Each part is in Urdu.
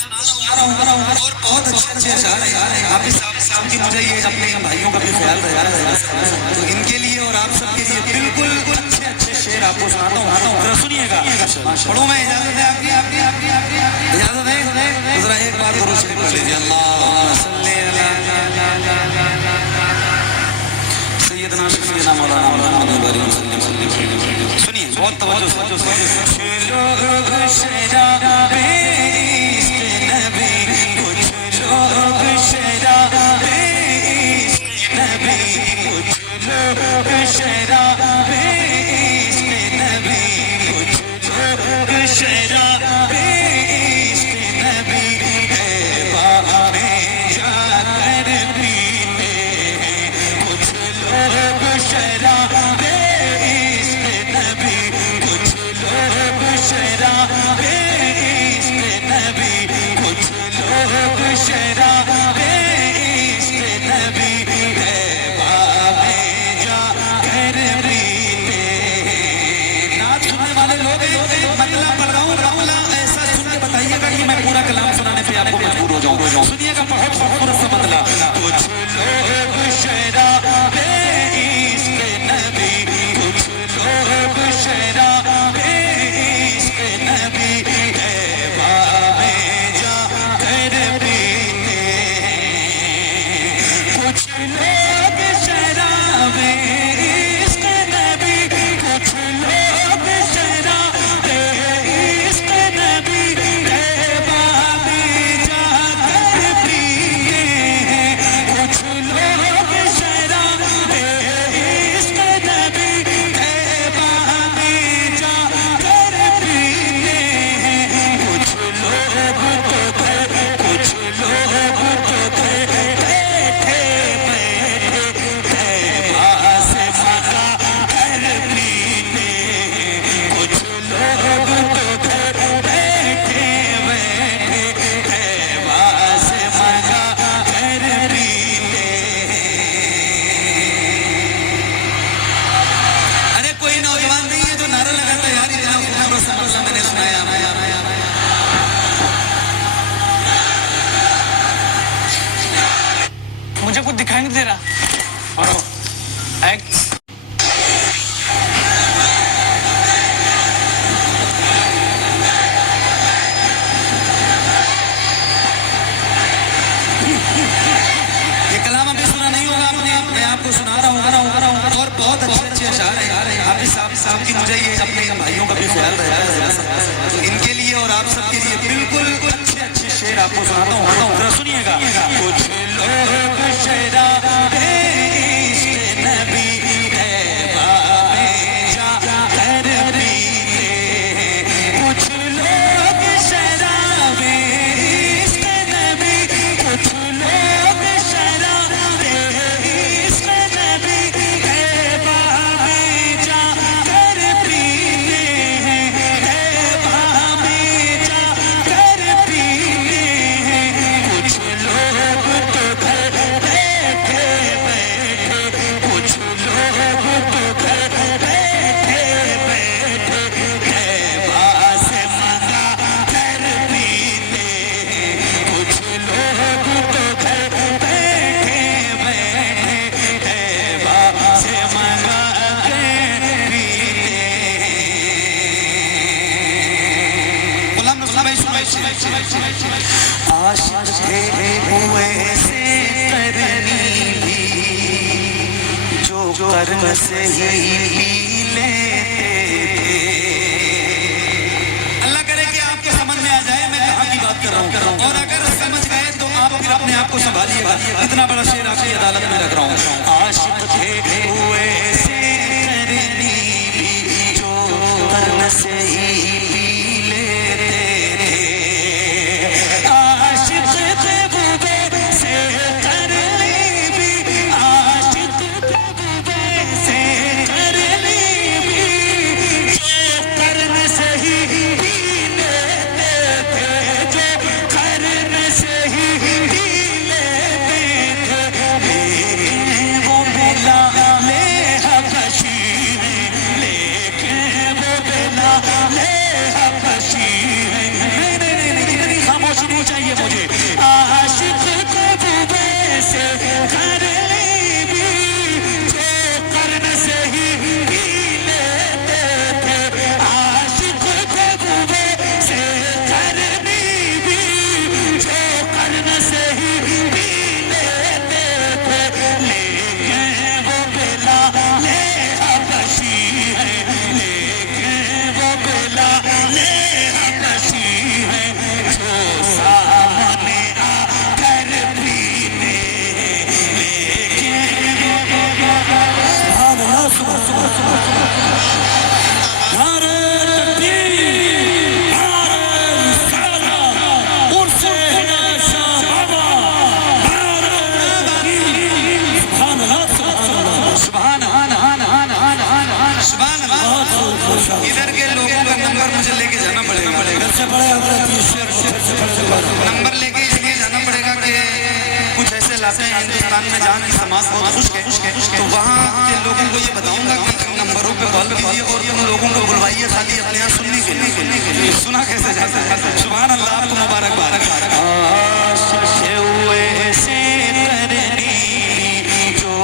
اور بہت اچھے اشعار ہیں آپ صاحب کی مجھے یہ اپنے بھائیوں کا بھی خیال رہا تو ان کے لیے اور آپ سب کے لیے بالکل اچھے شعر آپ کو سناتا ہوں ذرا سنیے گا پڑھوں میں اجازت ہے آپ کی اجازت ہے ذرا ایک بار درود شریف پڑھ لیجیے اللہم صلی علی سیدنا شفیعنا مولانا محمد وعلیہ وسلم سنیے بہت توجہ سے آپ کو مجبور ہو جاؤں سنیے گا بہت خوبصورت سا مطلب کچھ لوگ شراب عشق نبی کچھ لوگ شراب عشق نبی تیبہ میں جا کر پیتے کچھ لوگ شراب عشق نبی کچھ لوگ شراب عشق نبی مجھے کچھ دکھائی نہیں دے رہا یہ کلام ابھی سنا نہیں ہوگا میں آپ کو سنا رہا ہوں اور بہت اچھے اشعار ہیں آپ صاحب کی مجھے یہ اپنے بھائیوں کا بھی خیال رہا تو ان کے لیے اور آپ سب کے لیے بالکل اچھے شعر آپ کو سناتا ہوں ذرا سنیے گا کچھ لوگ شراب عشق نبی تیبہ میں جا کر پیتے کچھ لوگ شراب عشق نبی کچھ لوگ شراب عشق نبی تیبہ میں جا کر پیتے تیبہ میں جا کر پیتے کچھ لوگ تو گھر بیٹھے کچھ لوگ تو گھر بیٹھے تیبہ سے منگا کر پیتے کچھ لوگ تو گھر بیٹھے تیبہ سے منگا کر پیتے غلام رسول بھائی عاشق تھے ہوئے سے کرنی بھی جو کرم سے ہی لیتے تھے اللہ کرے کہ آپ کے سمجھ میں آ جائے میں کہاں کی بات کر رہا ہوں اور اگر سمجھ گئے تو آپ پھر اپنے آپ کو سنبھالیے گا اتنا بڑا شعر آپ کی عدالت میں رکھ رہا ہوں عاشق تھے ہوئے سے کرنی بھی جو کرم سے ہی بلوچستان میں جان کی سماعت بہت خشک ہے، تو وہاں کے لوگوں کو یہ بتاؤں گا کہ ان نمبروں پہ کال کیجیے اور ان لوگوں کو بلوائیے خالی اپنے یہاں سننے کے لیے. سنا کیسے جاتا ہے؟ سبحان اللہ، آپ کو مبارکباد. عاشق ہوئے سے کرنی جو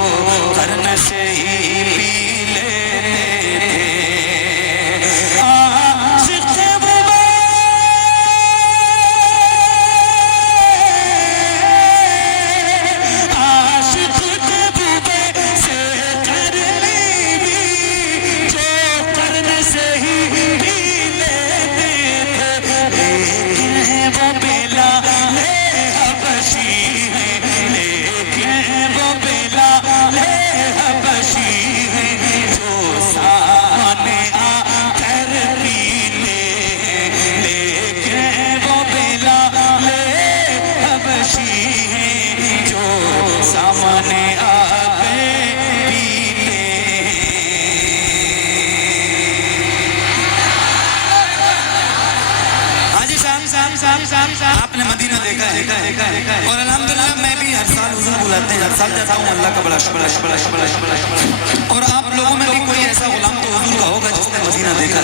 کرن سے ہی پی لیتے تھے. آپ نے مدینہ دیکھا ہے اور الحمدللہ میں بھی ہر سال حضور بلاتے ہیں، ہر سال جاتا ہوں. اللہ کا بڑا شکر. اور آپ لوگوں میں بھی کوئی ایسا غلام تو حضور کا ہوگا جس نے مدینہ دیکھا.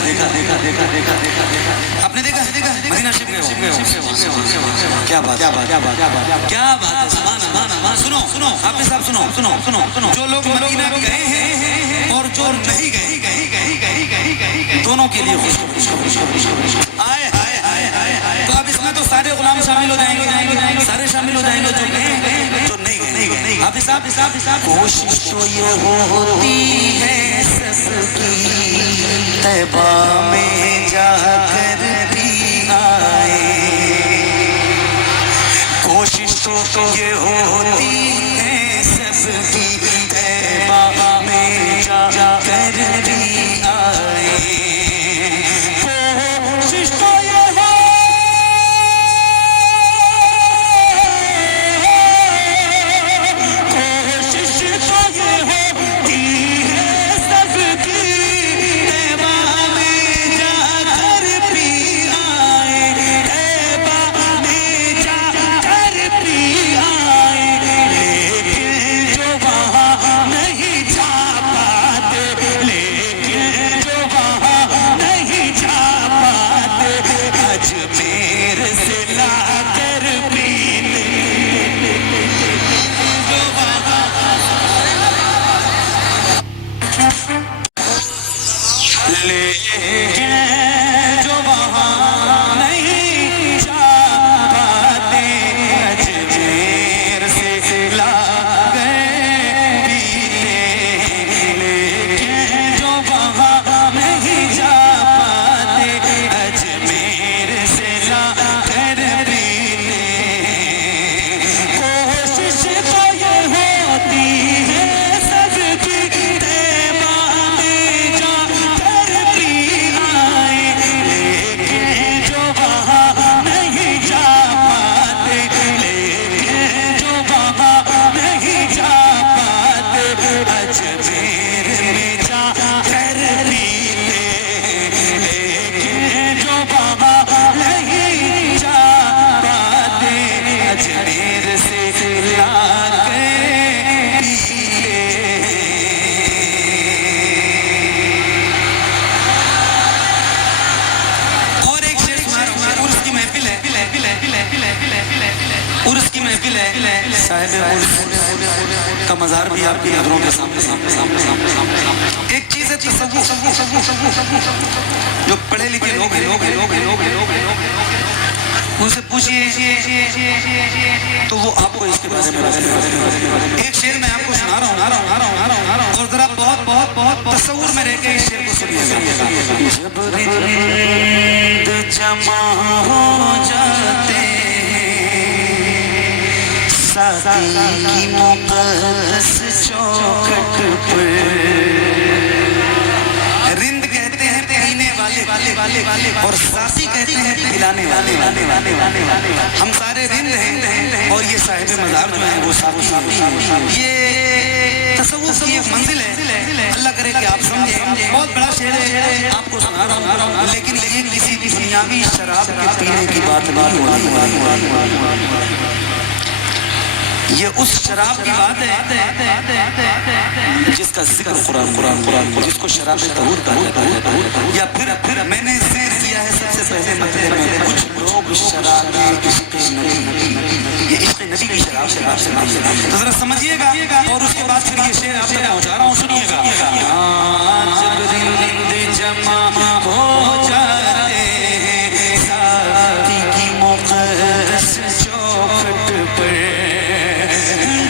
آپ نے دیکھا مدینہ شریف گئے؟ کیا بات ہے، سبحان اللہ. سنو آپ صاحب، سنو جو لوگ مدینہ گئے ہیں اور جو نہیں گئے دونوں کے لیے خوشخبری. آئے تو اب اس میں تو سارے غلام شامل ہو جائیں گے، سارے شامل ہو جائیں گے جو گئے جو نہیں گئے. حافظ صاحب کوشش تو یہ ہوتی ہے سب کی طیبہ میں جا کر بھی آئے. کوشش تو یہ ہوتی ہے سب کی طیبہ میں جا کر بھی آئے. کوشش تو کا مزار بھی آپ کی نظروں کے سامنے. ایک چیز ہے جو پڑھے لکھے لوگ ان سے پوچھئے تو وہ آپ کو اس کے بارے میں ایک شعر میں آپ کو سنا رہا ہوں اور ذرا بہت تصور میں رہ کے اس شعر کو سنیے. جب رند جمع ہو جاتے ساقی کی مقدس چوکھٹ پر، رند کہتے ہیں پینے والے اور ساقی کہتے ہیں پلانے والے. ہم سارے رند ہیں اور یہ صاحب مزار جو ہیں وہ ساقی. یہ تصوف کی ایک منزل ہے، اللہ کرے کہ آپ سمجھیں. بہت بڑا شعر ہے، آپ کو سنا رہا ہوں، لیکن یہ کسی دنیاوی شراب کے پینے کی بات نہیں ہو رہی. یہ اس شراب کی بات ہے جس کا ذکر قرآن جس کو شراب طہور کہا جاتا ہے، یا پھر میں نے ذکر کیا ہے سب سے پہلے مطلب میں کچھ لوگ شراب عشق نبی، یہ عشق نبی کی شراب تو ذرا سمجھیے گا، اور اس کے بعد پھر یہ شعر آپ تک پہنچا رہا ہوں، سنیے گا۔ جب رند جمع ہو جاتے ہیں ساقی کی مقدس چوکھٹ پر،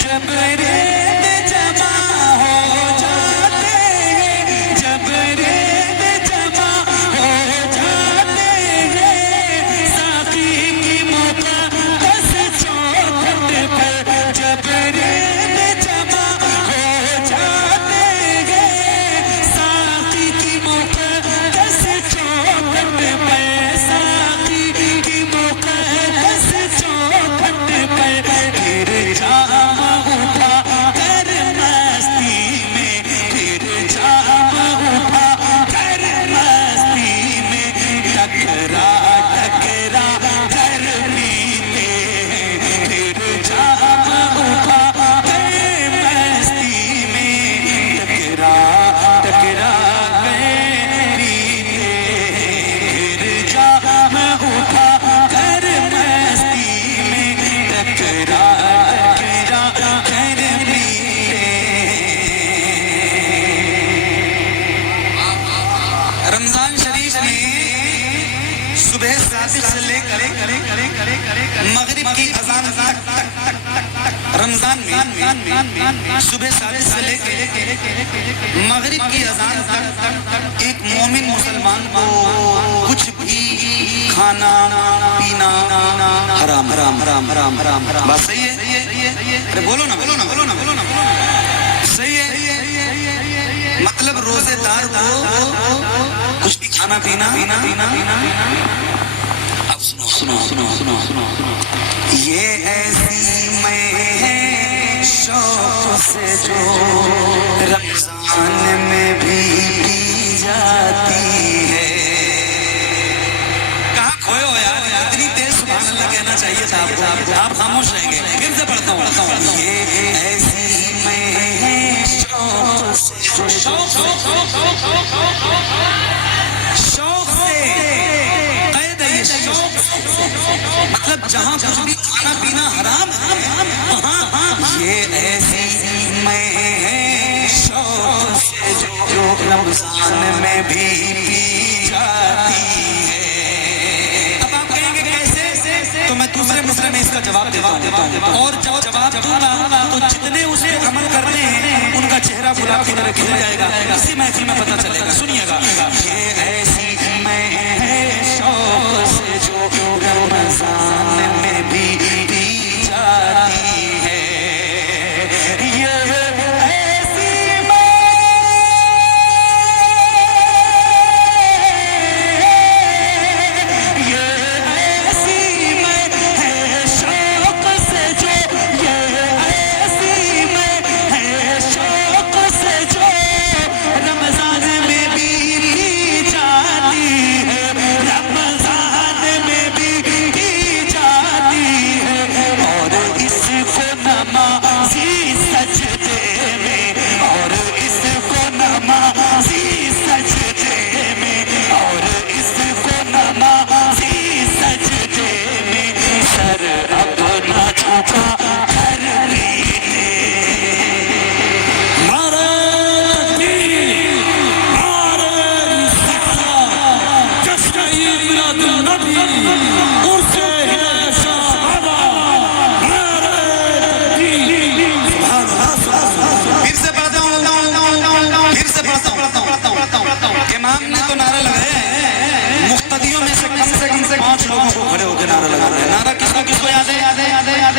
جب رند جمع ہو جاتے ہیں، جب رند جمع ہو جاتے ہیں ساقی کی مقدس چوکھٹ پر، جب رند جمع ہو جاتے ہیں ساقی کی مقدس چوکھٹ پر، ساقی کی مقدس چوکھٹ پر، پھر جام اٹھا کر مستی میں، پھر جام اٹھا کر مستی میں، ٹکرا ٹکرا کر پیتے ہیں، پھر جام اٹھا کر مستی میں، ٹکرا ٹکرا کر پیتے ہیں، پھر جام اٹھا کر مستی میں، ٹکرا ٹکرا کر پیتے ہیں۔ رمضان شریف میں صبح صادق سے لے کر مغرب کی اذان تک، رمضان میں صبح صادق سے لے کر مغرب کی اذان تک ایک مومن مسلمان کو کچھ بھی کھانا پینا حرام حرام حرام حرام حرام حرام، بات صحیح ہے؟ ارے بولو نا بولو نا بولو نا بولو نا، صحیح ہے؟ مطلب روزے دار کو کچھ بھی کھانا پینا، اب سنو سنو سنو سنو سنو، یہ ایسی میں ہے شوق سے جو رمضان میں بھی پی جاتی ہے۔ کہاں کھوئے ہو یار، اتنی تیز سبحان اللہ کہنا چاہیے تھا آپ کو، آپ خاموش رہیں گے، پھر سے پڑھتا ہوں۔ یہ ایسی میں ہے شوق سے جو، شوق سے قید ہے یہ، شوق مطلب جہاں کچھ بھی کھانا پینا حرام وہاں یہ ایسی میں ہے شوق سے جو رمضان میں بھی پی جاتی ہے۔ اب آپ کہیں گے کیسے؟ تو میں دوسرے مصرے میں اس کا جواب دیتا ہوں، اور جب جواب دوں گا تو جتنے اس پہ عمل کرنے ہیں ان کا چہرہ گلاب کی طرح کھل جائے گا، اسی محفل میں پتہ چلے گا۔ سنیے گا، یہ ایسی میں ہے شوق سے جو رمضان میں بھی پی جاتی ہے، یہ ایسی میں، یہ ایسی میں ہے شوق سے جو، یہ ایسی میں ہے شوق سے جو رمضان میں بھی پی جاتی ہے، رمضان میں بھی پی جاتی ہے، اور اس کو نمازی سجدے میں، اور اس کو نمازی سجدے میں، اور اس کو نمازی سجدے میں سر اپنا جھکا کر لیتے۔ پھر سے پڑھتا ہوں، امام نے تو نعرہ لگایا ہے، مقتدیوں میں سے کم 5 لوگوں کو کھڑے ہو کے نعرہ لگانا ہے۔ نعرہ کس کو یاد ہے؟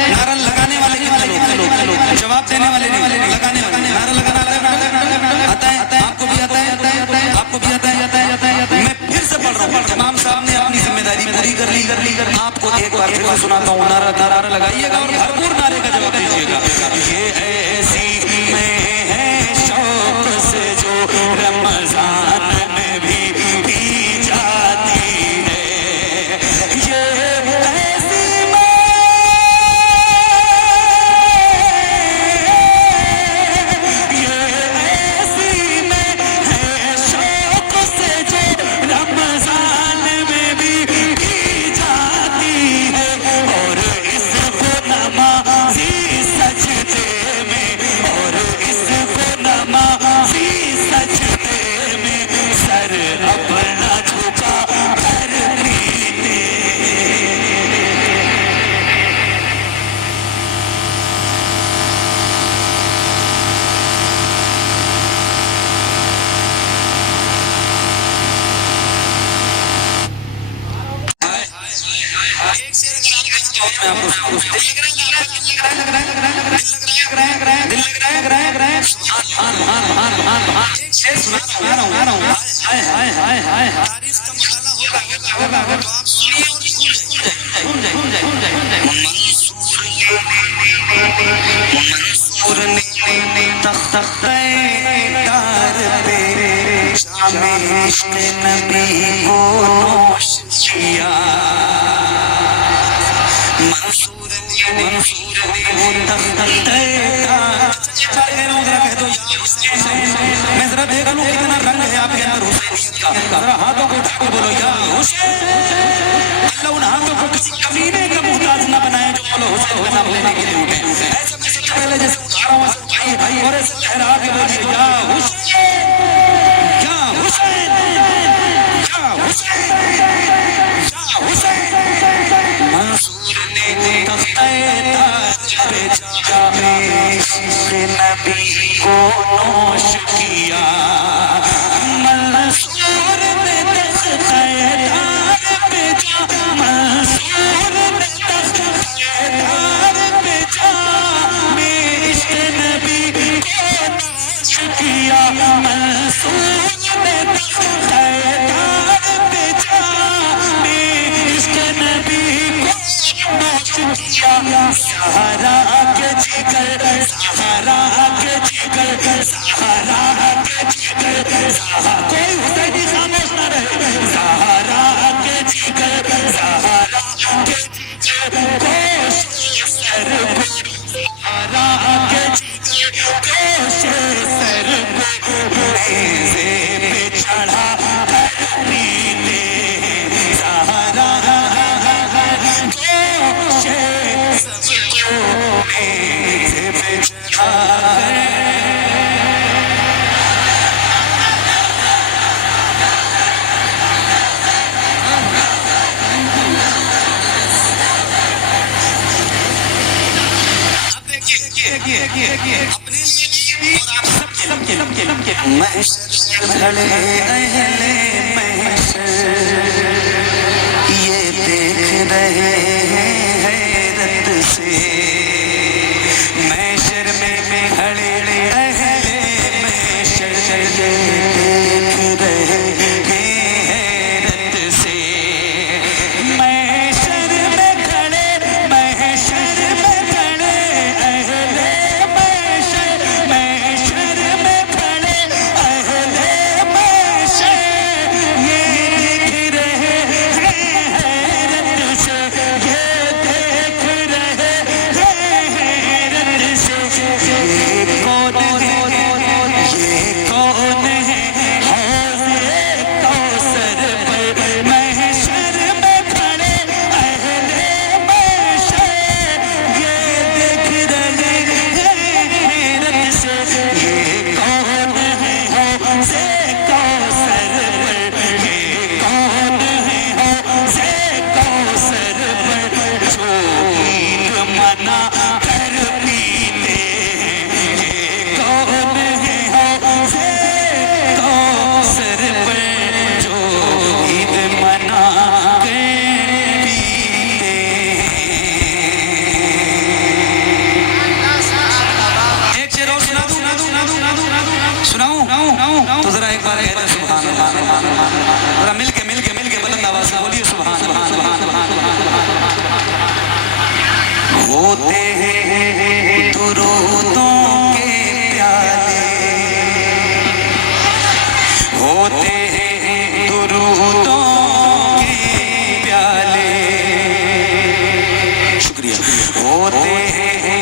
نعرہ لگانے والے کتنے لوگ؟ جواب دینے والے نہیں، لگانے والے۔ نعرہ لگانا آتا ہے؟ آپ کو بھی آتا ہے؟ آپ کو بھی آتا ہے؟ میں پھر سے پڑھ رہا ہوں، امام صاحب نے اپنی ذمہ داری پوری کر لی۔ آپ کو ایک بار پھر سناتا ہوں، نعرہ لگائیے گا اور بھرپور نعرے کا جواب دیجیے گا۔ یہ ایسی میں ہے شوق سے جو رمضان میں بھی پی جاتی ہے، یہ ایسی میں میں آپ کو دل لگ رہا ہے ایک شعر سنا رہا ہوں تاریخ کا مطالعہ ہوگا تو آپ سنیے اور سن جائیں منصور نے تخت دار پہ شام عشق نبی کو نوش کیا منصور نے تخت میں ذرا دیکھ لوں کتنا رنگ ہے آپ کے اندر حسینیت کا ذرا ہاتھوں کو اٹھا کے بولو یا حسین اللہ ان ہاتھوں کو کسی کمینے کا محتاج نہ بنائے جو بولو حسین کا نام لینے کے لیے اٹھے ایسے میں سے پہلے جیسے اٹھا رہا ہوں بھائی اور ایسے لہرا کے بولیے یا حسین یا حسین یا حسین یا حسین منصور نے تخت تاج پہ جا عشق نبی کو نوش کیا منصور نے تخت تاج پہ جا منصور نے تخت تاج پہ جا عشق نبی کو نوش کیا منصور نے تخت تاج پہ جا عشق نبی کو نوش کیا سہارا کے جگر سہارا کے جگر سہارا کے جگر کوئی حسینی خاموش نہ رہے سہارا کے جگر سہارا کے جگر کوش سر سہارا کے جگر کوش سر نیزے پہ چڑھا کر پیتے سہارا کوش نیزے پہ چڑھا کر محشر کھڑے اہل محشر یہ دیکھ رہے ہیں حیرت سے محشر میں کھڑے اہل محشر یہ دیکھ رہے ہیں حیرت سے محشر میں کھڑے محشر میں کھڑے اہل محشر محشر میں کھڑے اہل محشر یہ دیکھ رہے ہیں حیرت سے یہ دیکھ رہے ہیں حیرت سے یہ کون ہے حوض کوثر پر محشر میں کھڑے اہل محشر یہ دیکھ رہے ہیں حیرت سے یہ کون ہے حوض کوثر پر یہ کون ہے حوض کوثر پر جو عید منا کر پیتے یہ کون ہے حوض کوثر پر جو عید منا کر پیتے ایک شعر اور سناؤں تو ذرا ایک بار کہتے ہیں سبحان اللہ ذرا مل کے بلند آواز سے بولیے سبحان اللہ ہوتے ہیں درودوں کے پیالے ہوتے ہیں درودوں کے پیالے شکریہ ہوتے ہیں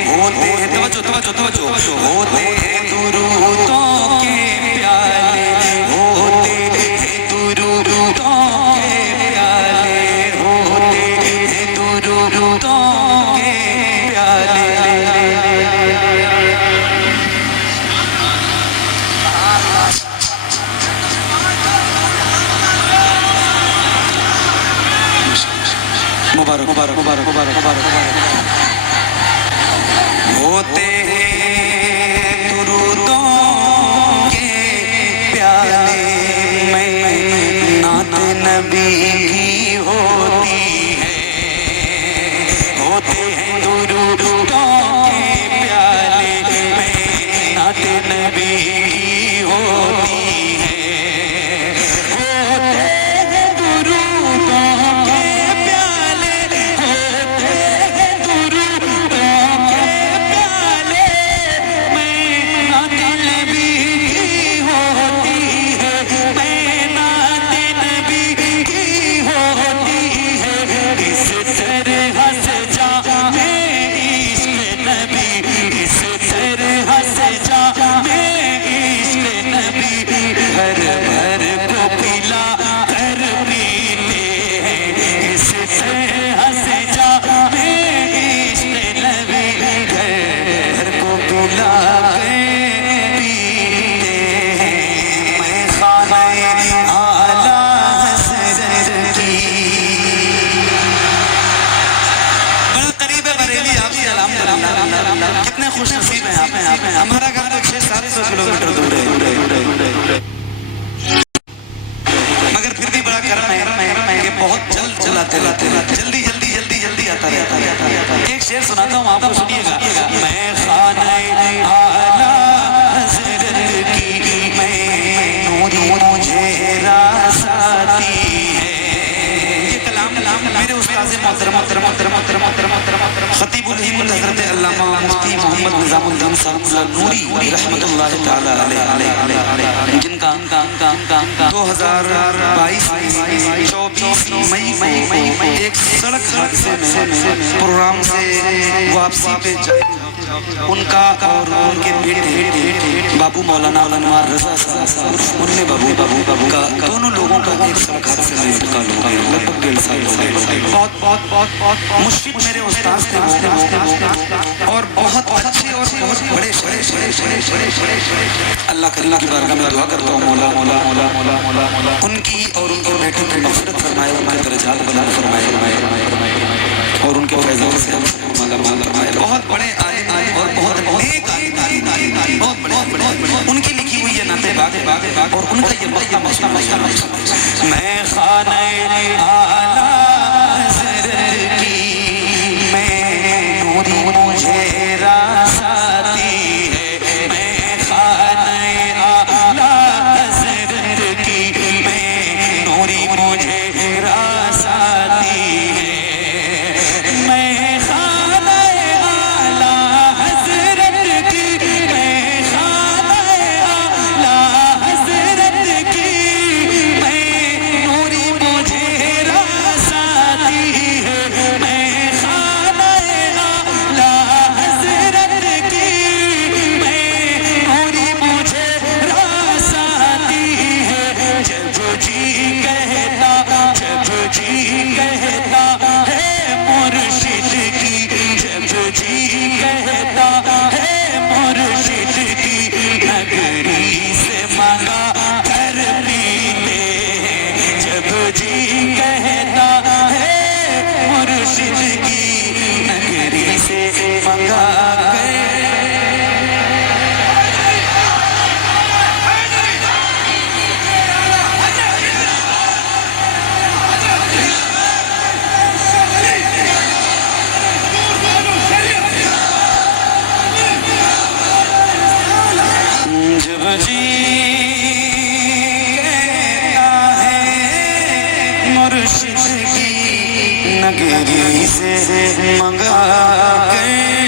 توجہ ہوتے ہیں درودوں کے پیالے ہوتے ہیں درودوں کے پیالے ہوتے ہیں درودوں کے پیالے مبارک ہوتے ہیں درودوں کے پیالے میں نعت نبی کی ہوتی ہے آپ سے الحمدللہ کتنے خوش نصیب ہیں آپ. ہمارا گھر تو 600-700 کلومیٹر دور ہے مگر پھر بھی بڑا کرم ہے کہ بہت جلد جلدی آتا رہتا ہے. ایک شعر سناتا ہوں آپ کو سنیے گا. میں خانہ اعلیٰ حضرت کی میں نوری مجھے راس آتی ہے. یہ کلام میرے استاذ محترم خطیب الہند حضرت علامہ مفتی محمد نظام الدین صاحب نوری رحمۃ اللہ تعالی علیہ جن کا 2022 24 مئی کو ایک سڑک حادثے میں پروگرام سے واپسی پہ ان کا اور ان کے بیٹے بابو مولانا انوار رضا صاحب منع بابو کا دونوں لوگوں کا ایک سڑک حادثے میں انتقال ہو گیا. لگ بھگ 1.5 سال ہو گئے. بہت مشفق میرے استاذ تھے اور بہت اچھے اور بہت بڑے اللہ کریم کی بارگاہ میں دعا کرتا ہوں مولا ان کی اور ان کے بیٹے کی مغفرت فرمائے, ان کے درجات بلند فرمائے اور ان کے فیضان سے مالا مال فرمائے. بہت بڑے عالم اور بہت نیک عالم بہت بڑے ان کی لکھی ہوئی یہ نعتیں باغ اور ان کا یہ مقام میں خانہ اعلیٰ حضرت کی میں نوری مجھے راس آتی ہے. میں خانہ اعلیٰ حضرت کی میں نوری مجھے راس آتی ہے. میں خانہ اعلیٰ حضرت کی میں خانہ اعلیٰ حضرت کی میں نوری مجھے راس آتی ہے. میں خانہ اعلیٰ حضرت کی میں نوری مجھے راس آتی ہے. جب جی کہتا ہے مرشد کی, جب جی کہتا ہے مرشد کی نگری سے منگا کر پیتے ہیں. جب جی کہتا ہے مرشد کی نگری سے منگا کر مرشد کی نگری سے منگا کر